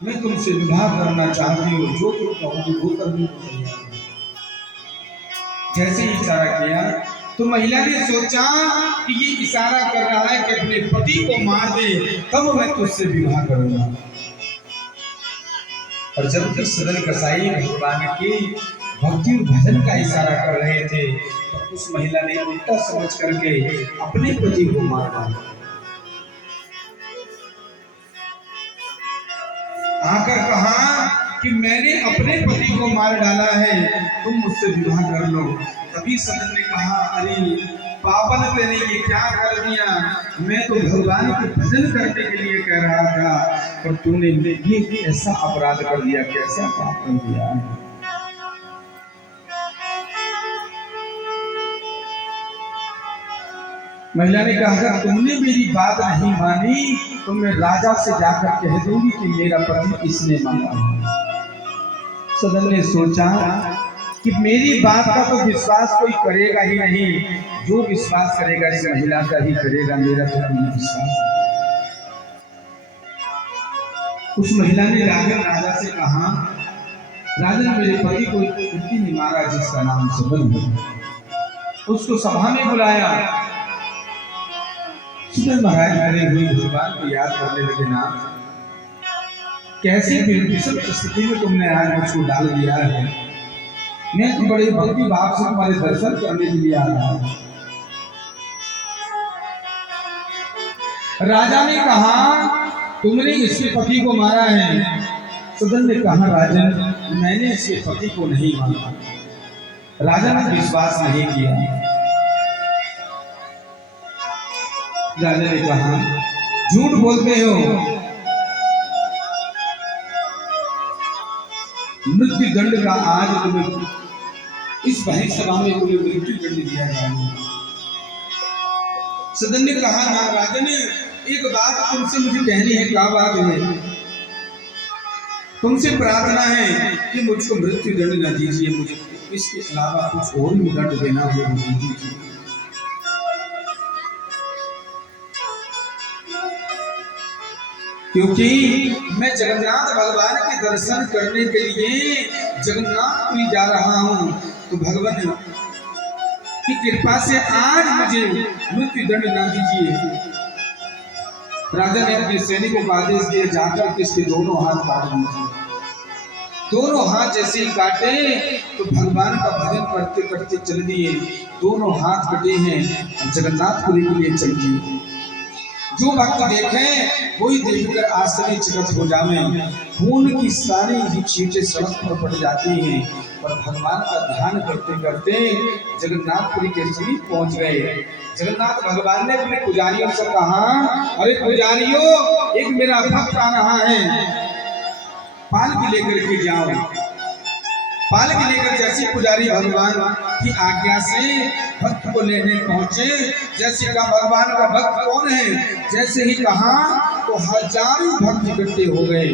मैं तुमसे विवाह करना चाहती हूँ, जो तुम कहोगी वो करने को तैयार हूँ। जैसे ही इशारा किया तो महिला ने सोचा कि ये इशारा कर रहा है कि अपने पति को मार दे, तब मैं तुझसे विवाह करूंगा। और जब कि सदन कसाई भगवान की भक्ति और भजन का इशारा कर रहे थे, तो उस महिला ने उल्टा समझ करके अपने पति को मार डाला। आकर कहा कि मैंने अपने पति को मार डाला है, तुम मुझसे विवाह कर लो। तभी सदन ने कहा, अरे पापन तेने ये क्या कर दिया, मैं तो भगवान के भजन करने के लिए कह रहा था, पर तूने ये ऐसा अपराध कर दिया, कैसा पाप कर दिया। महिला ने कहा, अगर तुमने मेरी बात नहीं मानी तो मैं राजा से जाकर कह दूंगी कि मेरा पति इसने मांगा। सदन ने सोचा कि मेरी बात का तो विश्वास कोई करेगा ही नहीं, जो विश्वास करेगा इस महिला का ही करेगा, मेरा तो कोई विश्वास नहीं। उस महिला ने जाकर राजा से कहा, राजन मेरे पति को एक व्यक्ति ने मारा जिसका नाम सबल है। उसको सभा में बुलाया। महाराज मरे हुए भगवान को याद करने लगे, ना कैसे विषम स्थिति में तुमने आज मुझको डाल दिया है। मैं तो बड़े भक्ति भाव से तुम्हारे दर्शन करने के लिए आ रहा हूं। राजा ने कहा, तुमने इसके पति को मारा है। सदन ने कहा, राजन मैंने इसके पति को नहीं मारा। राजा ने विश्वास नहीं किया। राजा ने कहा, झूठ बोलते हो, मृत्यु दंड का आज तुम्हें इस बहन सभा में तुम्हें मृत्यु दंड दिया जाएगा। सदन ने कहा, हाँ राजन एक बात तुमसे मुझे कहनी है। क्या बात है? तुमसे प्रार्थना है कि मुझको मृत्यु दंड न दीजिए, मुझे इसके अलावा कुछ और भी दंड देना हो मुझे दीजिए। क्योंकि मैं जगन्नाथ भगवान के दर्शन करने के लिए जगन्नाथपुरी जा रहा हूं, तो भगवान की कृपा से आज मुझे मृत्यु दंड न दीजिए। राजा ने अपने सैनिकों को आदेश दिया, जाकर किसके दोनों हाथ काट दीजिए। दोनों हाथ जैसे ही काटे तो भगवान का भजन करते करते चल दिए। दोनों हाथ कटे हैं, जगन्नाथपुरी के लिए चल दिए। जो भक्त देखे वही देखकर आश्चर्यचकित हो जावे। खून की सारी छींटे सड़क पर पड़ जाती हैं, पर भगवान का ध्यान करते करते जगन्नाथपुरी के समीप पहुंच गए। जगन्नाथ भगवान ने अपने पुजारियों से कहा, अरे पुजारियों, एक मेरा भक्त आ रहा है, पालकी लेकर के जाओ। पालकी लेकर जैसे पुजारी भगवान की आज्ञा से भक्त को लेने पहुंचे, जैसे कहा भगवान का भक्त कौन है, जैसे ही कहा तो हजारों भक्त इकट्ठे हो गए।